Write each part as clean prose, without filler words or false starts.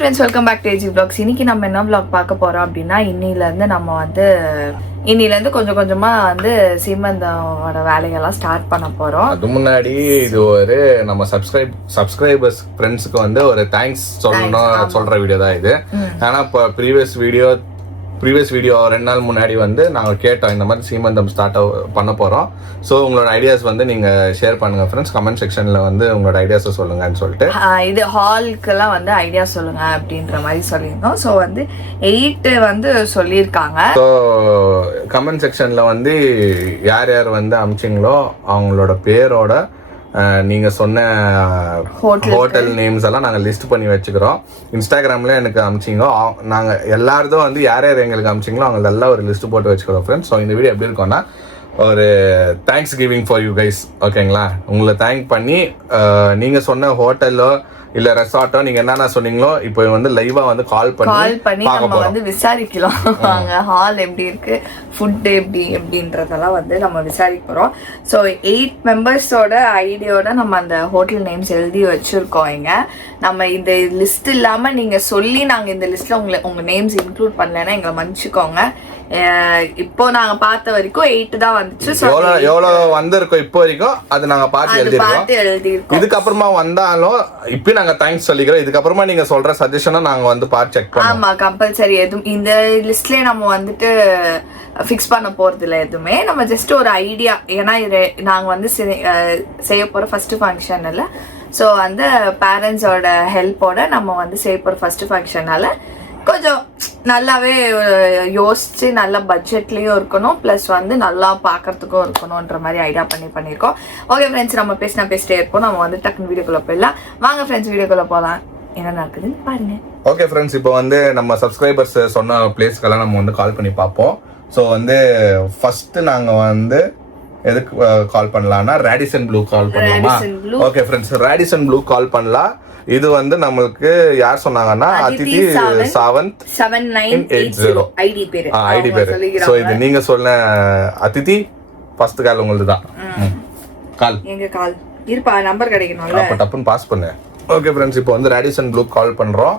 Friends, welcome back to AG vlogs. இன்னைக்கு நம்ம என்ன vlog பார்க்க போறோம் அப்படின்னா, இன்னிலேருந்து கொஞ்சம் கொஞ்சமா சீமந்தோட வேலைகள்லாம் ஸ்டார்ட் பண்ண போறோம். அது முன்னாடி இது ஒரு நம்ம சப்ஸ்கிரைபர்ஸ் ஃப்ரெண்ட்ஸுக்கு ஒரு தேங்க்ஸ் சொல்லணும் சொல்ற வீடியோ தான் இது. ஆனா இப்போ ப்ரீவியஸ் வீடியோ 2 நாள் முன்னாடி நாங்கள் கேட்டோம் இந்த மாதிரி சீமந்தம் ஸ்டார்ட் பண்ண போகிறோம். ஸோ உங்களோட ஐடியாஸ் நீங்கள் ஷேர் பண்ணுங்க ஃப்ரெண்ட்ஸ், கமெண்ட் செக்ஷனில் உங்களோட ஐடியாஸை சொல்லுங்கன்னு சொல்லிட்டு இது ஹாலுக்கெல்லாம் ஐடியா சொல்லுங்க அப்படின்ற மாதிரி சொல்லியிருந்தோம். ஸோ 8 சொல்லியிருக்காங்க. ஸோ கமெண்ட் செக்ஷனில் யார் யார் அமிச்சிங்களோ அவங்களோட பேரோட நீங்க சொன்ன ஹோட்டல் நேம்ஸ் எல்லாம் நாங்க லிஸ்ட் பண்ணி வச்சுக்கிறோம். இன்ஸ்டாகிராம்ல எனக்கு அமிச்சிங்க, நாங்க எல்லாரும் யார் யார் எங்களுக்கு அமிச்சிங்களோ அவங்க எல்லாம் ஒரு லிஸ்ட் போட்டு வச்சுக்கிறோம் ஃப்ரெண்ட்ஸ். ஸோ இந்த வீடியோ எப்படி இருக்கும்னா ஒரு thanks giving for you guys, ஓகேங்களா? உங்களை தேங்க் பண்ணி நீங்க சொன்ன ஹோட்டலோ இல்ல ரெசார்ட்டோ நீங்க என்னென்ன சொன்னீங்களோ இப்போ லைவா கால் பண்ணி நம்ம விசாரிக்கலாம். அங்க ஹால் எப்படி இருக்கு, ஃபுட் எப்படின்றதெல்லாம் நம்ம விசாரிக்க போறோம். ஸோ 8 மெம்பர்ஸோட ஐடியோட நம்ம அந்த ஹோட்டல் நேம்ஸ் எழுதி வச்சிருக்கோம். இங்க நம்ம இந்த லிஸ்ட் இல்லாம நீங்க சொல்லி நாங்க இந்த லிஸ்ட்ல உங்க நேம்ஸ் இன்க்ளூட் பண்ணலன்னா எங்களை மன்னிச்சுக்கோங்க. இப்போ நாங்க பார்த்த வரைக்கும் 8 தான் வந்துச்சு. எவ்வளவு வந்திருக்கோம் இப்போ வரைக்கும் அது நாங்க பார்த்து எழுதிருக்கோம். இதுக்கப்புறமா வந்தாலும் இப்போ நாங்க தேங்க்ஸ் சொல்லிக்கிறோம். இதுக்கப்புறமா நீங்க சொல்ற சஜஷனை நாங்க பார்த்து செக் பண்ணுவோம். ஆமா, கம்பல்சரி. எதுவும் இந்த லிஸ்ட்லயே நம்ம ஃபிக்ஸ் பண்ண போறது இல்லை எதுவுமே. நம்ம ஜஸ்ட் ஒரு ஐடியா, ஏன்னா நாங்க செய்ய போற ஃபர்ஸ்ட் ஃபங்க்ஷன் இல்ல. ஸோ பேரண்ட்ஸோட ஹெல்ப்போட நம்ம செய்ய போற ஃபர்ஸ்ட் ஃபங்க்ஷனால கொஞ்சம் நல்லாவே யோசிச்சு நல்ல பட்ஜெட்லயும் இருக்கணும், பிளஸ் நல்லா பாக்குறதுக்கும் இருக்கணும்ன்ற மாதிரி ஐடியா பண்ணிருக்கோம். ஓகே ஃப்ரெண்ட்ஸ், நம்ம பேசிட்டே இருப்போம். நம்ம டக்குன்னு வீடியோக்குள்ள போயிடலாம். வாங்க ஃப்ரெண்ட்ஸ், வீடியோக்குள்ள போலாம். என்ன நடக்குதுன்னு பாருங்க. ஓகே ஃப்ரெண்ட்ஸ், இப்போ நம்ம சப்ஸ்கிரைபர்ஸ் சொன்ன பிளேஸ்க்கெல்லாம் நம்ம கால் பண்ணி பார்ப்போம். ஸோ ஃபர்ஸ்ட் நாங்க எதுக்கு கால் பண்ணலாம்னா ரேடிசன் ப்ளூ கால் பண்ணலாமா? ஓகே ஃப்ரெண்ட்ஸ், ரேடிசன் ப்ளூ கால் பண்ணலாம். இது நம்மளுக்கு யார் சொன்னாங்கன்னா அதிதி சாவந்த் 7980 ஐடி பேரு. சோ இது நீங்க சொன்ன அதிதி ஃபர்ஸ்ட் கால் உங்களுக்கு தான். கால் எங்க கால் இருப்பா, நம்பர் கிடைக்கணும்ல, அப்ப டப்புன்னு பாஸ் பண்ணு. ஓகே ஃப்ரெண்ட்ஸ், இப்போ ரேடிசன் ப்ளூ கால் பண்றோம்.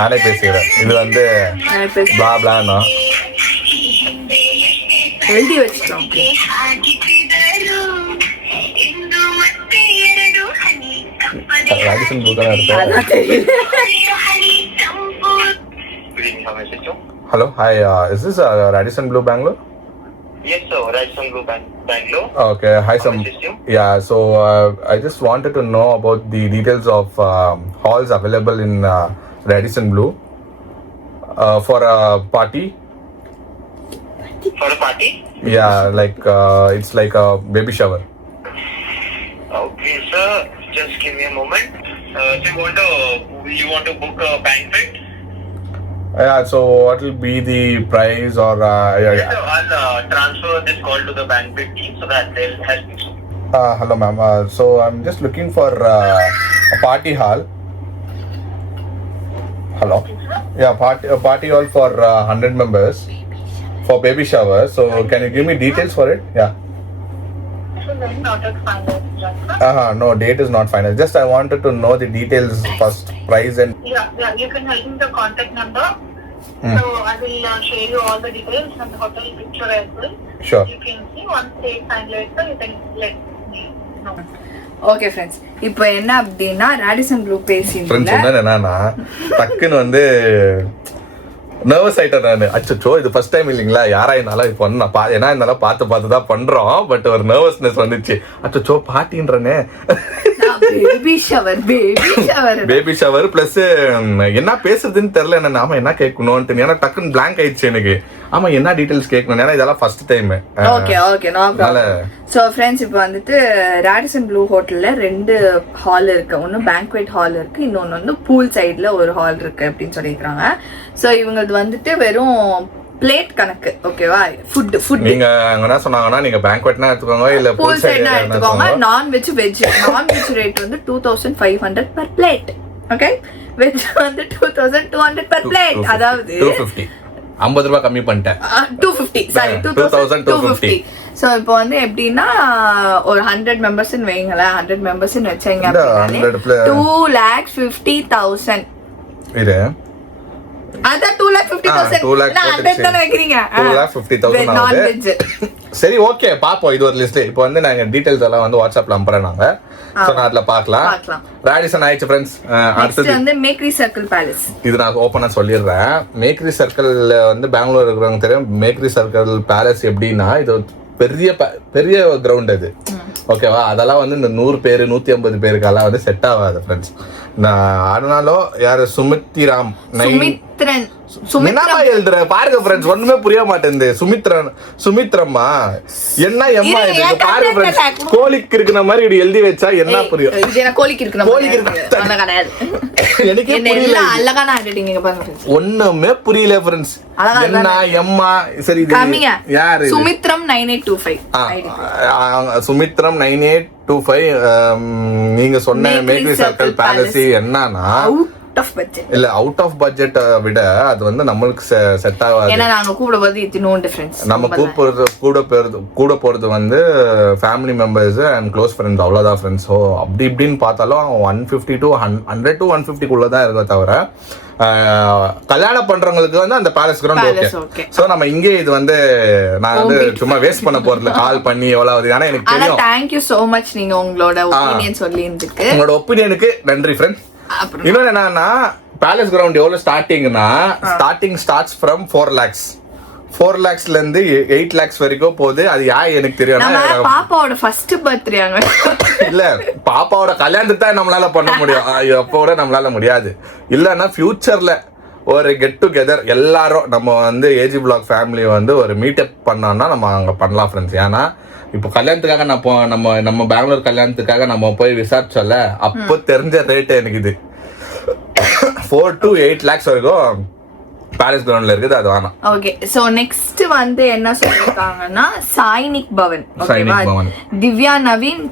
நானே பேசுகிறேன். இது blah blah னா எழுதி வச்சிட்டோம். Radisson Blue தான் இருக்கு. Hello, hi, is this Radisson Blue Bangalore? Yes sir, Radisson Blue Bangalore. Okay, hi Sam. Yeah, so I just wanted to know about the details of halls available in Radisson Blue for a party. For a party? Yeah, like it's like a baby shower. Okay sir, just give me a moment. So you want to book a banquet? Yeah, so what will be the price or Yes, sir, I'll transfer this call to the banquet team so that they'll help you. Hello ma'am, so I'm just looking for a party hall. Hello? Yeah, a party hall for 100 members for baby shower. So can you give me details for it? Yeah. So then not at final. No, date is not final. Just I wanted to know the details first, price and Yeah, you can help me the contact number. So I will share you all the details and the hotel picture as well. Sure. You can see once they finalize, you can let me know. Okay friends, இப்போ என்ன அப்படின்னா Radisson Blu பேசிங்க. Friends என்னன்னா டக்குன்னு nervous ஆயிட்டேன் நான். அச்சோ, இது first time இல்லைங்களா, யாரா இருந்தாலும் இப்போ ஏன்னா இருந்தாலும் பார்த்து தான் பண்றோம். பட் ஒரு நர்வஸ்னஸ் வந்துச்சு. அச்சோ பார்ட்டின்றனே, பேபி ஷவர் பிளஸ் என்ன பேசுறதுன்னு தெரியல. நாம என்ன கேட்கணும்னு ஏன்னா டக்குன்னு பிளாங்க் ஆயிடுச்சு எனக்கு. ஆமா, என்ன டீடைல்ஸ் கேட்கணும், ஏன்னா இதெல்லாம் first time. Okay no problem. So friends, இப்போ ரேடிசன் ப்ளூ ஹோட்டல்ல 2 ஹால் இருக்கு. ஒன்று பேங்க்வெட் ஹால் இருக்கு, இன்னொன்று பூல் சைட்ல ஒரு ஹால் இருக்கு அப்படின்னு சொல்லியிருக்காங்க. ஸோ இவங்களுக்கு வெறும் பிளேட் கணக்கு, ஓகேவா? ஃபுட் நீங்க என்ன சொன்னாங்கன்னா நீங்க பேங்க்வெட்னா எடுத்துக்கோங்க, இல்ல பூல் சைடுனா எடுத்துக்கோங்க. Non veg rate 2500 per plate. Okay, veg 2200 per plate. அதாவது 250 50 ரூபாய் கம்மி பண்ணிட்டேன். 250 சாரி 2250. ஸோ இப்போ வந்து எப்படின்னா ஒரு 100 மெம்பர்ஸ்ன்னு வைங்களேன், 100 மெம்பர்ஸ்ன்னு வச்சாங்க அப்படின்னாலே 2,50,000. இது அதான் 2,50,000 தானே வைக்கிறீங்க. 2,50,000 நான்வெஜ். சரி ஓகே பாப்போம். இது ஒரு லிஸ்ட். இப்போ வந்து நாங்க டீடைல்ஸ் எல்லாம் வந்து வாட்ஸ்அப்ல அனுப்புறேன் நாங்க. சோ நான் அதுல பார்க்கலாம். ராடிசன் ஆயிடுச்சு ஃப்ரெண்ட்ஸ். அடுத்து வந்து மேக்ரி சர்க்கிள் பேலஸ். இது நான் ஓபனா சொல்லிடுறேன். மேக்ரி சர்க்கிள்ல வந்து பெங்களூர் இருக்கிறவங்க தெரியும். மேக்ரி சர்க்கிள் பேலஸ் எப்படின்னா இது பெரிய கிரவுண்ட் அது. ஓகேவா? அதெல்லாம் வந்து இந்த 100 பேரு 150 பேருக்கெல்லாம் வந்து செட் ஆகாது ஃப்ரெண்ட்ஸ். அதனாலும் யாரு சுமித்ராம் என்னமா எழுதுற பாருங்க ஃப்ரெண்ட்ஸ், ஒண்ணுமே புரிய மாட்டேங்குது. சுமித்ரம்மா என்ன எம்மா இது பாருங்க ஃப்ரெண்ட்ஸ், கோழிக்கு இருக்கிற மாதிரி இப்படி எழுதி வச்சா என்ன புரியும்? கோழிக்கு இருக்கிற எனக்கே புரியல. ஒண்ணுமே புரியல ஃப்ரெண்ட்ஸ். என்ன எம்மா சரி யாரு? சுமித்ரம் 9825. சுமித்ரம் 9825. நீங்க சொன்ன மேக்ரி சர்க்கிள் பேலஸ் என்னன்னா இல்ல அவுட் ஆஃப் பட்ஜெட் விட அது வந்து நம்மளுக்கு செட் ஆகாது. ஏன்னா நாங்க கூட போறது இத்தினோண்டு ஃப்ரெண்ட்ஸ். நம்ம கூட போறது வந்து family members and close friends அவ்வளவுதான் ஃப்ரெண்ட்ஸ். ஸோ அப்படி இப்படின்னு பார்த்தாலும் 150 to 100 to 150 குள்ளதான் இருக்க தவிர கல்யாணம் பண்றவங்களுக்கு வந்து அந்த பேலஸ் கிரவுண்ட் ஓகே. சோ நம்ம இங்கே இது வந்து நான் வந்து சும்மா வேஸ்ட் பண்ண போறதுல கால் பண்ணி எவ்வளவு. ஆனா எனக்கு தெரியும். Thank you so much நீங்க உங்களோட ஒபினியன் சொல்லியிருந்துக்கு. உங்களோட ஒபினியனுக்கு நன்றி ஃப்ரெண்ட்ஸ். இன்னொன்னு என்னன்னா பேலஸ் கிரவுண்ட் எவ்வளவு ஸ்டார்டிங்னா ஸ்டார்ட்ஸ் ஃப்ரம் 4 lakhs. 4 lakhsல இருந்து 8 lakhs வரைக்கும் போகுது. அது எனக்கு தெரியும். பாப்பாவோட ஃபர்ஸ்ட் பர்த்டே இல்ல பாப்பாவோட கல்யாணத்துக்கு தான் நம்மளால பண்ண முடியும். அப்போட நம்மளால முடியாது. இல்லன்னா ஃபியூச்சர்ல ஒரு கெட் டுகெதர் எல்லாரும் நம்ம வந்து ஏஜி பிளாக் ஃபேமிலி வந்து ஒரு மீட்டப் பண்ணோம்னா நம்ம அங்க பண்ணலாம் ஃப்ரெண்ட்ஸ். ஏன்னா இப்போ கல்யாணத்துக்காக நம்ம பெங்களூர் கல்யாணத்துக்காக நம்ம போய் விசாரிச்சோம்ல, அப்போ தெரிஞ்ச ரேட் எனக்கு இது 4 to 8 lakhs வரைக்கும் பேலஸ் கிரவுண்ட்ல இருக்குது. அது வேணாம். ஓகே. சோ நெக்ஸ்ட் வந்து என்ன சொல்லிருக்காங்கன்னா சைனிக் பவன். ஓகேவா? திவ்யா நவீன்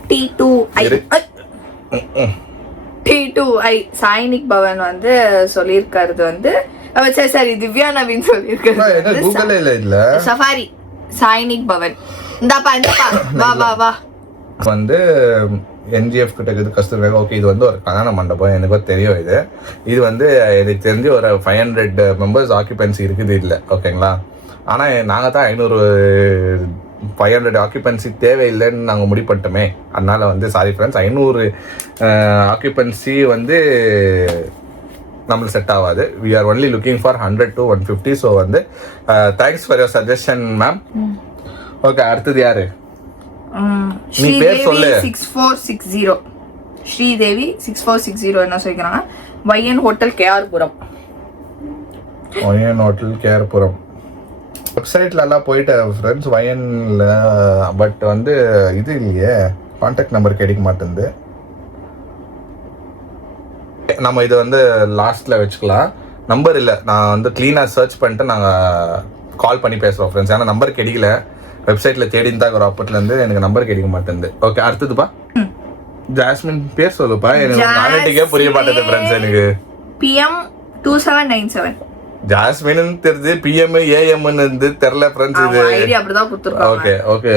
T2I சைனிக் பவன் வந்து சொல்லியிருக்கிறது வந்து சரி திவ்யா நவீன் சொல்லியிருக்கிறது கூகுள்ல இல்ல சஃபாரி சைனிக் பவன். இந்தாப்பா வா வந்து NGF கிட்ட இருக்குது கஸ்தூரி. ஓகே இது வந்து ஒரு கல்யாண மண்டபம் எனக்கு தெரியும். இது வந்து எனக்கு தெரிஞ்சு ஒரு 500 மெம்பர்ஸ் ஆக்குபென்சி இருக்குது இல்லை. ஓகேங்களா? ஆனா நாங்க தான் 500 ஆக்குபென்சி தேவையில்லைன்னு நாங்க முடிவு பண்ணிட்டோமே. அதனால வந்து சாரி ஃப்ரெண்ட்ஸ், 500 ஆக்குபென்சி வந்து நம்மளுக்கு செட் ஆகாது. we are only looking for 100 to 150. So வந்து thanks for your suggestion ma'am. Okay அடுத்தது யாரு? நீ பேர் சொல்லு. 6460 ஸ்ரீதேவி 6460 என்ன சொல்லிக்கிறாங்க? வையன் ஹோட்டல் கேஆர்புரம். வையன் ஹோட்டல் கேஆர்புரம் வெப்சைட்ல எல்லாம் போயிட்டு ஃப்ரெண்ட்ஸ் வையன்ல. பட் வந்து இது இல்லையே, கான்டாக்ட் நம்பர் கிடைக்க மாட்டேங்குது. நம்ம இது வந்து லாஸ்ட்ல வச்சுக்கலாம். நம்பர் இல்லை, நான் வந்து கிளீனா சர்ச் பண்ணிட்டு நாங்க கால் பண்ணி பேசுறோம் ஃப்ரெண்ட்ஸ். ஏன்னா நம்பர் கிடைக்கல. வெப்சைட்ல தேடின்னு தான் ஒரு அப்பத்துல இருந்து எனக்கு நம்பர் கிடைக்க மாட்டேங்குது. ஓகே அடுத்ததுப்பா ஜாஸ்மின் பேர் சொல்லுப்பா. எனக்கு நானே புரிய மாட்டேங்குது ஃப்ரெண்ட்ஸ். எனக்கு PM 2797 ஜாஸ்மின் தெரிஞ்சு PM AM தெரியல ஃப்ரெண்ட்ஸ். இது ஐடி அப்படிதான் கொடுத்திருக்காங்க. Okay okay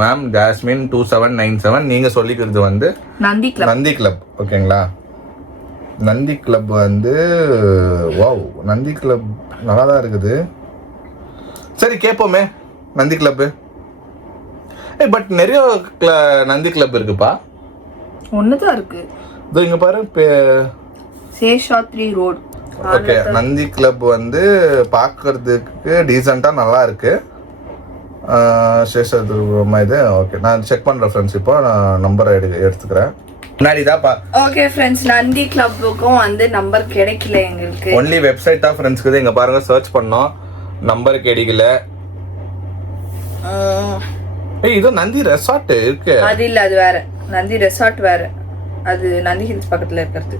ma'am jasmine 2797. நீங்க சொல்லிக்கிறது வந்து நந்தி கிளப். ஓகேங்களா? நந்தி கிளப் வந்து வாவ் நந்தி கிளப் நல்லா தான் இருக்குது. சரி கேட்போமே நந்தி கிளப். பட் நிறைய நந்தி கிளப் இருக்குப்பா. ஒண்ணுதான் இருக்கு. இதோ இங்க பாரு Seshadri road. Okay Nandi club வந்து பாக்குறதுக்கு டீசெண்டா நல்லா இருக்கு. சேஷாத்ரி இது ஓகே நான் செக் பண்றேன் ஃப்ரெண்ட்ஸ். இப்போ நான் நம்பரை எடுத்துக்கிறேன். ஓகே ஃப்ரெண்ட்ஸ் நந்தி கிளப்புக்கும் வந்து நம்பர் கிடைக்கல எங்களுக்கு. ஒன்லி வெப்சைட் தான் ஃப்ரெண்ட்ஸ் இருக்குது. இங்க பாருங்க சர்ச் பண்ணோம் நம்பர் கிடைக்கல. இது நந்தி ரெசார்ட் இருக்கு. அது இல்ல, அது வேற. நந்தி ரெசார்ட் வேற. அது நந்தி ஹில்ஸ் பக்கத்துல இருக்கிறது.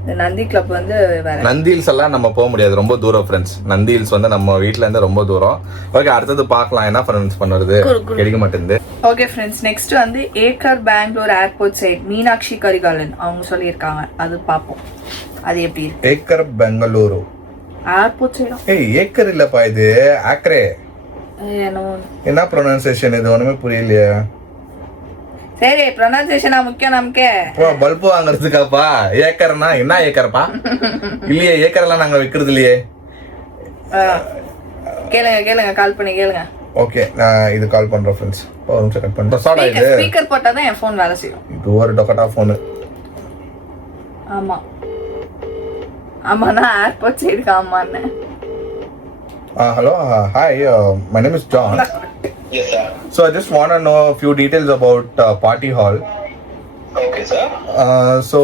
இந்த நந்தி கிளப் வந்து வேற. நந்தி ஹில்ஸ் எல்லாம் நம்ம போக முடியாது, ரொம்ப தூரம் ஃப்ரெண்ட்ஸ். நந்தி ஹில்ஸ் வந்து நம்ம வீட்ல இருந்து ரொம்ப தூரம். ஓகே அடுத்தது பார்க்கலாம் என்ன ஃப்ரெண்ட்ஸ் பண்ணுறது கிடைக்க மாட்டேங்குது. ஓகே ஃப்ரெண்ட்ஸ் நெக்ஸ்ட் வந்து acre Bangalore airport side Meenakshi Karikalan அவங்க சொல்லியிருக்காங்க. அது பார்ப்போம் அது எப்படி இருக்கு. ஏக்கர் பெங்களூரு ஏர்போர்ட் சைடா? ஏக்கர் இல்லப்பா, இது ஆக்ரே. என்ன ப்ரொனன்சியேஷன் இது ஒண்ணுமே புரியலையே. சரி ப்ரொனன்சியேஷனா முக்கியம் நமக்கு. பல்பு வாங்குறதுக்காப்பா? ஏக்கர்னா என்ன ஏக்கர்ப்பா? இல்லையே, ஏக்கரெல்லாம் நாங்க விற்கிறது இல்லையே. கேளுங்க கால் பண்ணி கேளுங்க. ஓகே, நான் இது கால் பண்றேன் ஃப்ரெண்ட்ஸ். ஒரு நிமிஷம் கட் பண்றேன். சாடா இது ஸ்பீக்கர் போட்டா தான் என் ஃபோன் வேலை செய்யும். இது ஒரு டொக்கட்டா ஃபோன். ஆமா நான் ஏர்போர்ட் சைடு காமான்னு. Hello, hi, my name is John. Yes, sir. So I just want to know a few details about party hall. Okay, sir. So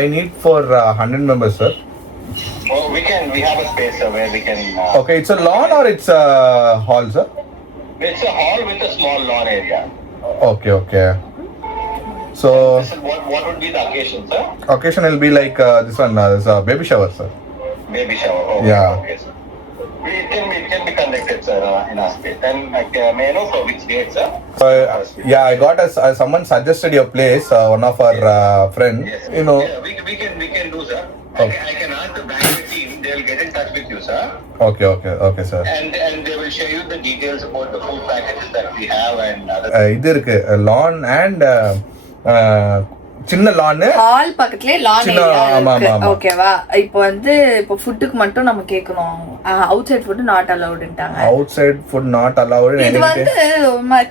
I need for 100 members, sir. Oh, we have a space, sir, where we can. Okay, it's a lawn or it's a hall, sir? It's a hall with a small lawn area. Okay. So What would be the occasion, sir? occasion will be like this one, this baby shower, sir. Baby shower. Oh, Yeah. Okay, sir. It can be conducted, sir, in our space. And may I know for which date, sir? Yeah, I got someone suggested your place, one of our friend. Yes. You know. Yeah, we can do, sir. Okay. I can ask the banquet team. They will get in touch with you, sir. Okay, sir. And they will share you the details about the food packages that we have and other. இது இருக்கு lawn and சின்ன லான், hall பக்கத்துலயே லான் சின்ன, area ஆமா, இருக்கு. ஆமா. ஓகேவா? இப்போ ஃபுட்டுக்கு மட்டும் நம்ம கேட்கணும். அவுட் சைட் ஃபுட் நாட் அலௌடுன்ட்டாங்க. Outside food not allowed. இது வந்து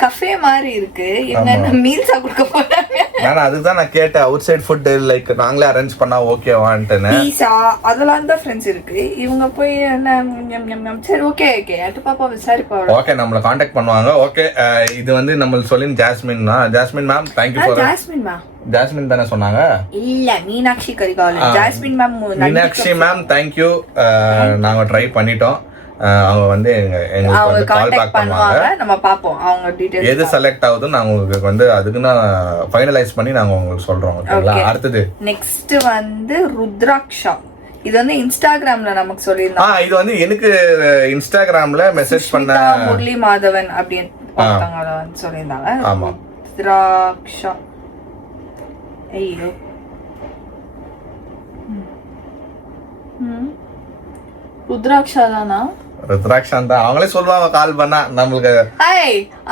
கஃபே மாதிரி இருக்கு. என்னென்ன மீல்ஸா கொடுக்க போறாங்க? நான் அதுதான் நான் கேட்டேன். அவுட் சைட் ஃபுட் லைக் நாங்களே அரேஞ்ச் பண்ணா ஓகேவான்ட்டுன்னு. பீஸா அதெல்லாம் தான் ஃப்ரெண்ட்ஸ் இருக்கு. இவங்க போய் என்ன சரி ஓகே அட்டு பாப்பா விசாரிப்பா. ஓகே, நம்மள காண்டாக்ட் பண்ணுவாங்க. ஓகே, இது வந்து நம்ம சொல்லி jasmine ma'am, thank you for jasmine தானே சொன்னாங்க? இல்ல Meenakshi Karikalan. Jasmine ma'am. Meenakshi ma'am, thank you. நாங்க ட்ரை பண்ணிட்டோம். அவங்க வந்து எங்களுக்கு வந்து கால் பேக் பண்ணுவாங்க. நம்ம பாப்போம் அவங்க டீடைல்ஸ் எது செலக்ட் ஆகுது நாங்க உங்களுக்கு வந்து அதுக்கு நான் ஃபைனலைஸ் பண்ணி நாங்க உங்களுக்கு சொல்றோம். ஓகேங்களா? அடுத்து நெக்ஸ்ட் வந்து ருத்ராக்ஷா. இது வந்து இன்ஸ்டாகிராம்ல நமக்கு சொல்லிருந்தாங்க. இது வந்து எனக்கு இன்ஸ்டாகிராம்ல மெசேஜ் பண்ண முரளி மாதவன் அப்படின்னு பார்த்தாங்க. அத வந்து சொல்லிருந்தாங்க. ஆமா, ருத்ராக்ஷா. ஐயோ ருத்ராக்ஷா தானா? ருத்ராக்ஷா தான் அவங்களே சொல்லுவாங்க கால் பண்ணா நம்மளுக்கு.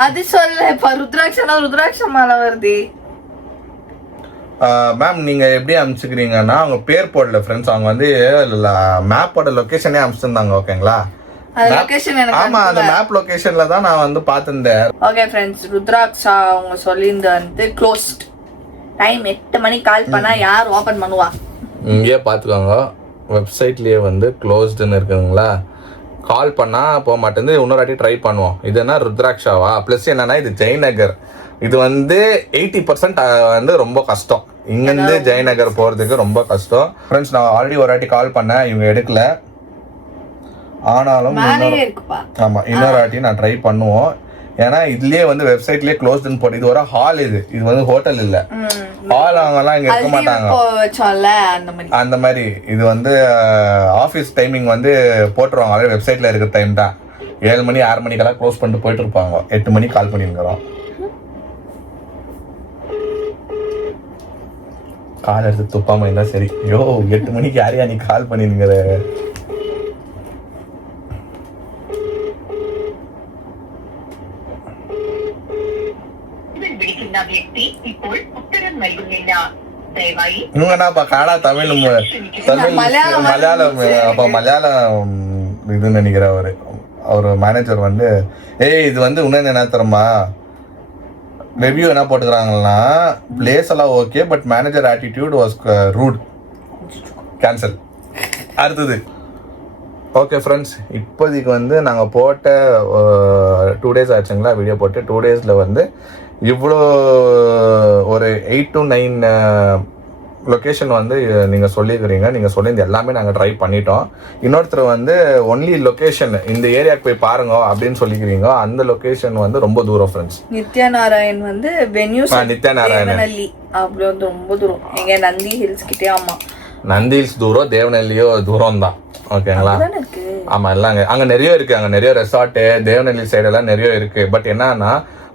அது சொல்ல இப்ப ருத்ராட்சா மேல வருது. மேம் நீங்க எப்படி அனுப்பிச்சுக்கிறீங்கன்னா அவங்க பேர் போடல ஃப்ரெண்ட்ஸ். அவங்க வந்து மேப்போட லொகேஷனே அனுப்பிச்சிருந்தாங்க. ஓகேங்களா? ஆமா, அந்த மேப் லொகேஷன்ல தான் நான் வந்து பார்த்திருந்தேன். ஓகே ஃப்ரெண்ட்ஸ், ருத்ராக்ஷா அவங்க சொல்லியிருந்த வந்து க்ளோஸ்ட் டைம் 8 மணிக்கு கால் பண்ணா யார் ஓபன் பண்ணுவா? இங்கே பார்த்துக்கோங்க, வெப்சைட்லேயே வந்து க்ளோஸ்டுன்னு இருக்குங்களா. கால் பண்ணால் போக மாட்டேங்குது. இன்னொரு வாட்டி ட்ரை பண்ணுவோம். இது என்ன ருத்ராக்ஷாவா? ப்ளஸ் என்னன்னா இது ஜெயநகர். இது வந்து 80% வந்து ரொம்ப கஷ்டம். இங்கேருந்து ஜெயநகர் போகிறதுக்கு ரொம்ப கஷ்டம் ஃப்ரெண்ட்ஸ். நான் ஆல்ரெடி ஒரு வாட்டி கால் பண்ணேன், இவங்க எடுக்கல. ஆனாலும் ஆமாம், இன்னொரு வாட்டி நான் ட்ரை பண்ணுவோம். ஏன்னா இதுலயே வந்து வெப்சைட்லயே க்ளோஸ்டுன்னு போட்டு. இது ஒரு ஹால். இது வந்து ஹோட்டல் இல்ல. ஹால் அவங்கலாம் இங்க இருக்க மாட்டாங்க அந்த மாதிரி. இது வந்து ஆஃபீஸ் டைமிங் வந்து போட்டுருவாங்க. வெப்சைட்ல இருக்கிற டைம் தான் 7 மணி 6 மணிக்கெல்லாம் க்ளோஸ் பண்ணிட்டு போயிட்டு இருப்பாங்க. 8 மணிக்கு கால் பண்ணிருக்கிறோம். கால் எடுத்து துப்பாம இருந்தா சரி. யோ 8 மணிக்கு யாரையா நீ கால் பண்ணிருங்கிற? தமிழ் மலையாளம். அப்ப மலையாளம் இதுன்னு நினைக்கிற அவர் மேனேஜர் வந்து இது வந்து இன்னும் என்ன தெரியுமா ரிவ்யூ என்ன போட்டுக்கிறாங்கன்னா பிளேஸ் எல்லாம் okay, but manager attitude was rude, cancel. அடுத்தது ஓகே ஃப்ரெண்ட்ஸ், இப்போதைக்கு வந்து நாங்கள் போட்ட 2 days ஆச்சுங்களா வீடியோ போட்டு. 2 daysல வந்து இவ்வளோ ஒரு 8 to 9 லொக்கேஷன் வந்து நீங்கள் சொல்லியிருக்கிறீங்க. நீங்கள் சொல்லியிருந்த எல்லாமே நாங்கள் ட்ரை பண்ணிட்டோம். இன்னொருத்தர் வந்து ஒன்லி லொக்கேஷன் இந்த ஏரியாவுக்கு போய் பாருங்க அப்படின்னு சொல்லிக்கிறீங்க. அந்த லொக்கேஷன் வந்து ரொம்ப தூரம் ஃப்ரெண்ட்ஸ். நித்யாநாராயண் வந்து நித்யாநாராயண் அப்படி வந்து ரொம்ப தூரம். எங்க நந்தி ஹில்ஸ் கிட்டே. ஆமா, நந்தி ஹில்ஸ் தூரம், தேவநெல்லியோ தூரம் தான். ஓகேங்களா? ஆமா, இல்லைங்க அங்கே நிறைய இருக்கு. அங்கே நிறைய ரெசார்ட்டு தேவநெல்லி சைடெல்லாம் நிறைய இருக்கு. பட் என்னன்னா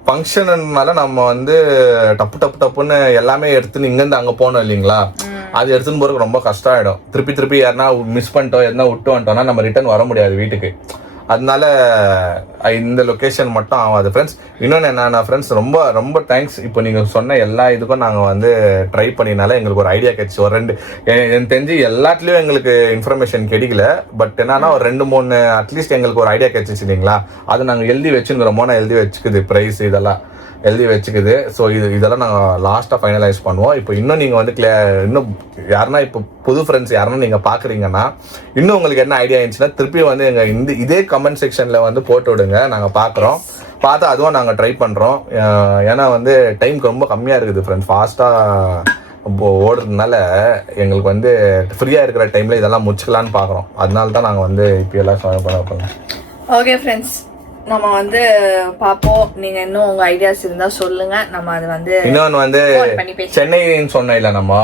ஃபங்க்ஷன்னால நம்ம வந்து டப்புன்னு எல்லாமே எடுத்துன்னு இங்கேருந்து அங்கே போனோம் இல்லைங்களா. அது எடுத்துன்னு போறதுக்கு ரொம்ப கஷ்டம் ஆகிடும். திருப்பி யாருன்னா மிஸ் பண்ணிட்டோம், எதுனா விட்டு வந்துட்டோம்னா நம்ம ரிட்டர்ன் வர முடியாது வீட்டுக்கு. அதனால இந்த லொக்கேஷன் மட்டும் ஆகாது ஃப்ரெண்ட்ஸ். இன்னொன்று என்னன்னா ஃப்ரெண்ட்ஸ், ரொம்ப ரொம்ப தேங்க்ஸ். இப்போ நீங்கள் சொன்ன எல்லா இதுக்கும் நாங்கள் வந்து ட்ரை பண்ணினால எங்களுக்கு ஒரு ஐடியா கிடைச்சி. ஒரு 2 எனக்கு தெரிஞ்சு எல்லாத்துலேயும் எங்களுக்கு இன்ஃபர்மேஷன் கிடைக்கல. பட் என்னன்னா ஒரு 2-3 அட்லீஸ்ட் எங்களுக்கு ஒரு ஐடியா கிடைச்சிச்சு இல்லைங்களா, அது நாங்கள் எழுதி வச்சுக்கிறோம். மோனா எழுதி வச்சுக்குது, ப்ரைஸ் இதெல்லாம் எழுதி வச்சுக்குது. ஸோ இதெல்லாம் நாங்கள் லாஸ்ட்டாக ஃபைனலைஸ் பண்ணுவோம். இப்போ இன்னும் நீங்கள் வந்து இன்னும் யாருன்னா இப்போ புது ஃப்ரெண்ட்ஸ் யாருன்னா நீங்கள் பார்க்குறீங்கன்னா, இன்னும் உங்களுக்கு என்ன ஐடியா இருந்துச்சுன்னா திருப்பி வந்து எங்கள் இதே கமெண்ட் செக்ஷனில் வந்து போட்டு விடுங்க. நாங்கள் பார்க்குறோம், பார்த்தா அதுவும் நாங்கள் ட்ரை பண்ணுறோம். ஏன்னா வந்து டைம் ரொம்ப கம்மியாக இருக்குது ஃப்ரெண்ட்ஸ். ஃபாஸ்ட்டாக ஓடுறதுனால எங்களுக்கு வந்து ஃப்ரீயாக இருக்கிற டைமில் இதெல்லாம் முடிச்சுக்கலான்னு பார்க்குறோம். அதனால தான் நாங்கள் வந்து இப்போ எல்லாம் பண்ண. ஓகே ஃப்ரெண்ட்ஸ், நம்ம வந்து பாப்போம். நீங்க இன்னும் உங்க ஐடியாஸ் இருந்தா சொல்லுங்க. நம்ம அது வந்து இன்னொன்னு வந்து சென்னைன்னு சொன்ன இல்ல, நம்ம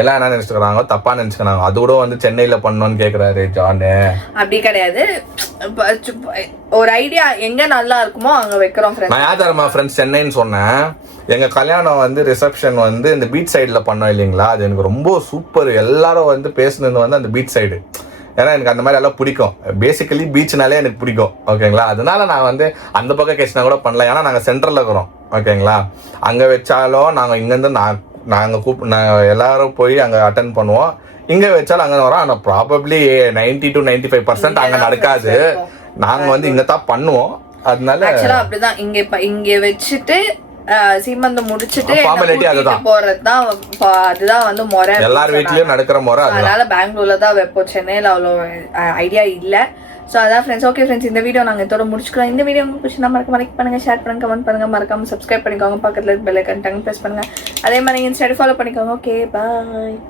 எல்லாம் என்ன நினைச்சுக்கிறாங்க, தப்பா நினைச்சுக்கிறாங்க. அது கூட வந்து சென்னையில பண்ணணும்னு கேக்குறாரு ஜானு. அப்படி கிடையாது, ஒரு ஐடியா எங்க நல்லா இருக்குமோ அங்க வைக்கிறோம். நான் யாதரமா ஃப்ரெண்ட்ஸ் சென்னைன்னு சொன்னேன். எங்க கல்யாணம் வந்து ரிசப்ஷன் வந்து இந்த பீச் சைட்ல பண்ணோம் இல்லைங்களா, அது எனக்கு ரொம்ப சூப்பர். எல்லாரும் வந்து பேசுனது வந்து அந்த பீச் சைடு. ஏன்னா எனக்கு அந்த மாதிரி எல்லாம் பிடிக்கும். பேசிக்கலி பீச்னாலே எனக்கு பிடிக்கும். ஓகேங்களா, அதனால நான் வந்து அந்த பக்கம் கேஷ்னா கூட பண்ணலாம். ஏன்னா நாங்கள் சென்ட்ரலில் இருக்கிறோம். ஓகேங்களா, அங்கே வச்சாலும் நாங்கள் இங்கேருந்து நாங்கள் எல்லாரும் போய் அங்கே அட்டென்ட் பண்ணுவோம். இங்கே வச்சாலும் அங்கே வரோம். ஆனால் ப்ராபப்ளி 90 to 95% அங்கே நடக்காது. நாங்கள் வந்து இங்கே தான் பண்ணுவோம். அதனால அப்படிதான் இங்க வச்சுட்டு சீமந்தம் முடிச்சிட்டு அதுதான் போறதுதான், அதுதான் வந்து முறை. எல்லார் வீட்லயும் நடக்கிற முறை. அதனால பெங்களூர்ல தான் வைப்போம், சென்னையில அவ்வளோ ஐடியா இல்ல. ஸோ அதான் ஃப்ரெண்ட்ஸ். ஓகே ஃப்ரெண்ட்ஸ், இந்த வீடியோ நாங்கள் இதோட முடிச்சுக்கிறோம். இந்த வீடியோ உங்களுக்கு பிடிச்சிருந்தா மறக்காம லைக் பண்ணுங்க, ஷேர் பண்ணுங்க, கமெண்ட் பண்ணுங்க, மறக்காம சப்ஸ்கிரைப் பண்ணிக்கோங்க, பக்கத்துல பெல் ஐகான் ப்ரெஸ் பண்ணுங்க. அதே மாதிரி இன்ஸ்டா ஃபாலோ பண்ணிக்கோங்க. ஓகே, பாய்.